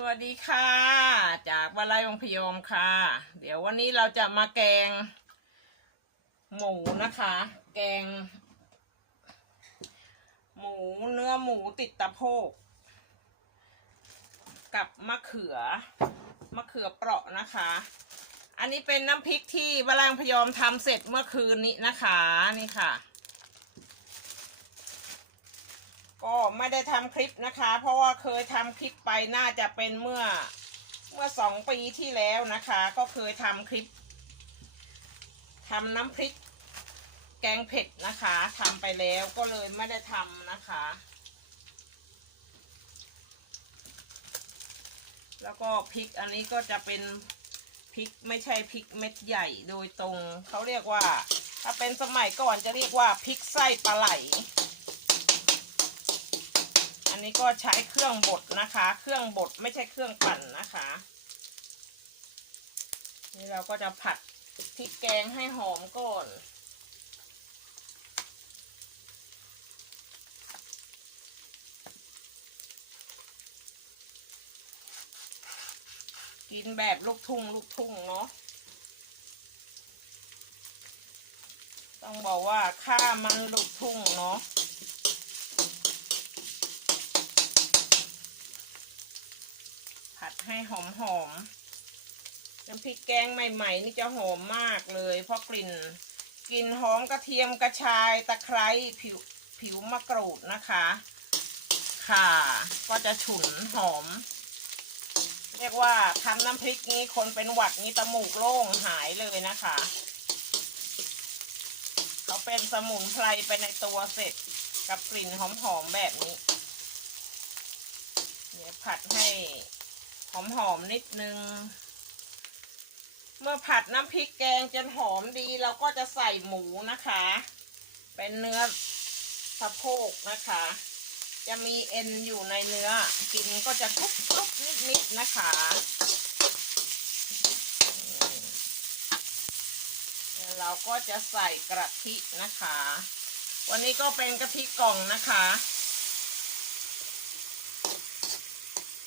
สวัสดีค่ะ จากวลัยองพยอมค่ะ เดี๋ยววันนี้เราจะมาแกง หมูนะคะ แกง หมูเนื้อหมูติดตะโพก กับมะเขือ มะเขือเปราะนะคะ อันนี้เป็นน้ำพริกที่วลัยองพยอมทำเสร็จเมื่อคืนนี้นะคะ นี่ค่ะ ก็ไม่ได้ทำคลิปนะคะ เพราะว่าเคยทำคลิปไปน่าจะเป็นเมื่อเมื่อสองปีที่แล้วนะคะ ก็เคยทำคลิปทำน้ำพริก แกงเผ็ดนะคะทำไปแล้วก็เลยไม่ได้ทำนะคะ แล้วก็พริกอันนี้ก็จะเป็นพริกไม่ใช่พริกเม็ดใหญ่โดยตรง เขาเรียกว่า ถ้าเป็นสมัยก่อนจะเรียกว่าพริกไส้ปลาไหล นนี้ก็ใช้เครื่องบดนะคะ เครื่องบดไม่ใช่เครื่องปั่นนะคะ นี่เราก็จะผัดพริกแกงให้หอมก่อนกินแบบลูกทุ่งลูกทุ่งเนาะ ต้องบอกว่าข้ามันลูกทุ่งเนาะ ผัด ให้หอมหอมน้ำพริกแกงใหม่ ๆ นี่จะหอมมากเลย เพราะกลิ่นกลิ่นหอมกระเทียมกระชายตะไคร้ผิวผิวมะกรูดนะคะ ค่ะ ก็จะฉุนหอม เรียกว่าทำน้ำพริกนี้คนเป็นหวัดนี้ตะมูกโล่งหายเลยนะคะ เขาเป็นสมุนไพรไปในตัวเสร็จกับกลิ่นหอมๆแบบนี้ เดี๋ยวผัดให้ หอมๆนิดนึง เมื่อผัดน้ำพริกแกงจนหอมดีเราก็จะใส่หมูนะคะ เป็นเนื้อสะโพกนะคะ จะมีเอ็นอยู่ในเนื้อ กินก็จะกรุบกรุบนิดๆนะคะเราก็จะใส่กระทินะคะ วันนี้ก็เป็นกะทิกล่องนะคะ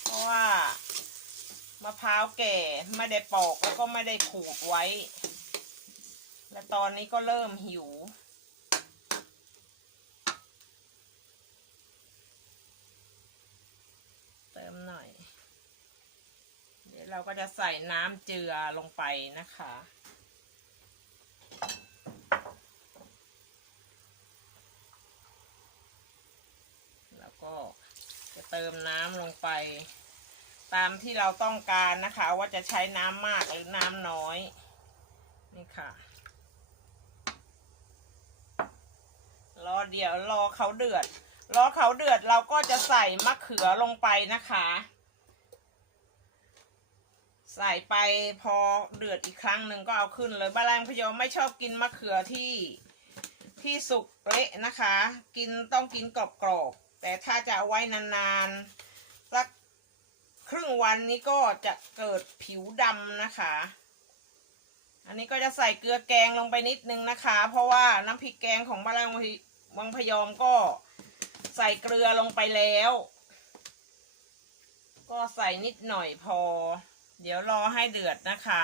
เพราะว่า มะพร้าวแก่ไม่ได้ปอกแล้วก็ไม่ได้ขูดไว้ และตอนนี้ก็เริ่มหิว เติมหน่อย เดี๋ยวเราก็จะใส่น้ำเจือลงไปนะคะแล้วก็จะเติมน้ำลงไป ตามที่เราต้องการนะคะ ว่าจะใช้น้ำมากหรือน้ำน้อย นี่ค่ะ รอเดี๋ยวรอเขาเดือด รอเขาเดือดเราก็จะใส่มะเขือลงไปนะคะ ใส่ไปพอเดือดอีกครั้งหนึ่งก็เอาขึ้นเลยบ้านแรงพะโยมไม่ชอบกินมะเขือที่ที่สุกเละนะคะ กินต้องกินกรอบๆแต่ถ้าจะเอาไว้นานๆ ครึ่งวันนี้ก็จะเกิดผิวดำนะคะ อันนี้ก็จะใส่เกลือแกงลงไปนิดนึงนะคะ เพราะว่าน้ำพริกแกงของบ้านแรงวังพยอมก็ใส่เกลือลงไปแล้ว ก็ใส่นิดหน่อยพอ เดี๋ยวรอให้เดือดนะคะ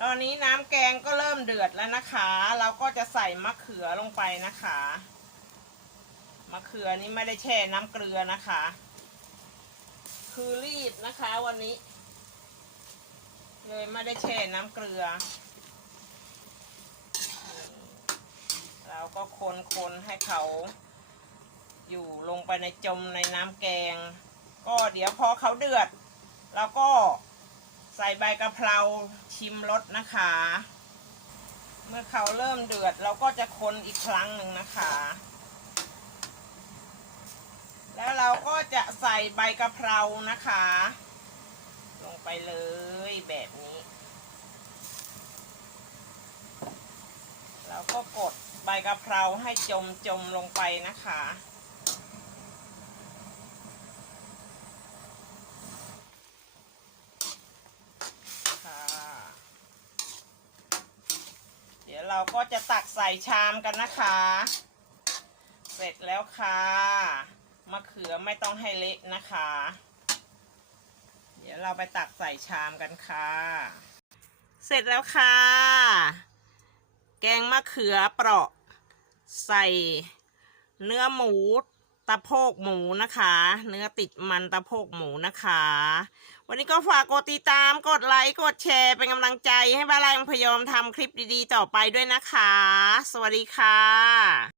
ตอนนี้น้ำแกงก็เริ่มเดือดแล้วนะคะ เราก็จะใส่มะเขือลงไปนะคะ มะเขือนี้ไม่ได้แช่น้ำเกลือนะคะ คือรีบนะคะวันนี้ เลยไม่ได้แช่น้ำเกลือ เราก็คนคนให้เขาอยู่ลงไปในจมในน้ำแกง ก็เดี๋ยวพอเขาเดือด เราก็ใส่ใบกะเพราชิมรสนะคะ เมื่อเขาเริ่มเดือด เราก็จะคนอีกครั้งหนึ่งนะคะ แล้วเราก็จะใส่ใบกะเพรานะคะ ลงไปเลยแบบนี้ เราก็กดใบกะเพราให้จมจมลงไปนะคะค่ะเดี๋ยวเราก็จะตักใส่ชามกันนะคะ เสร็จแล้วค่ะ มะเขือไม่ต้องให้เละนะคะ เดี๋ยวเราไปตักใส่ชามกันค่ะ เสร็จแล้วค่ะ แกงมะเขือเปราะ ใส่เนื้อหมูตะโพกหมูนะคะ เนื้อติดมันตะโพกหมูนะคะ วันนี้ก็ฝากกดติดตามกดไลค์กดแชร์เป็นกำลังใจให้บ้านแรงพยอมทำคลิปดีๆ ต่อไปด้วยนะคะ สวัสดีค่ะ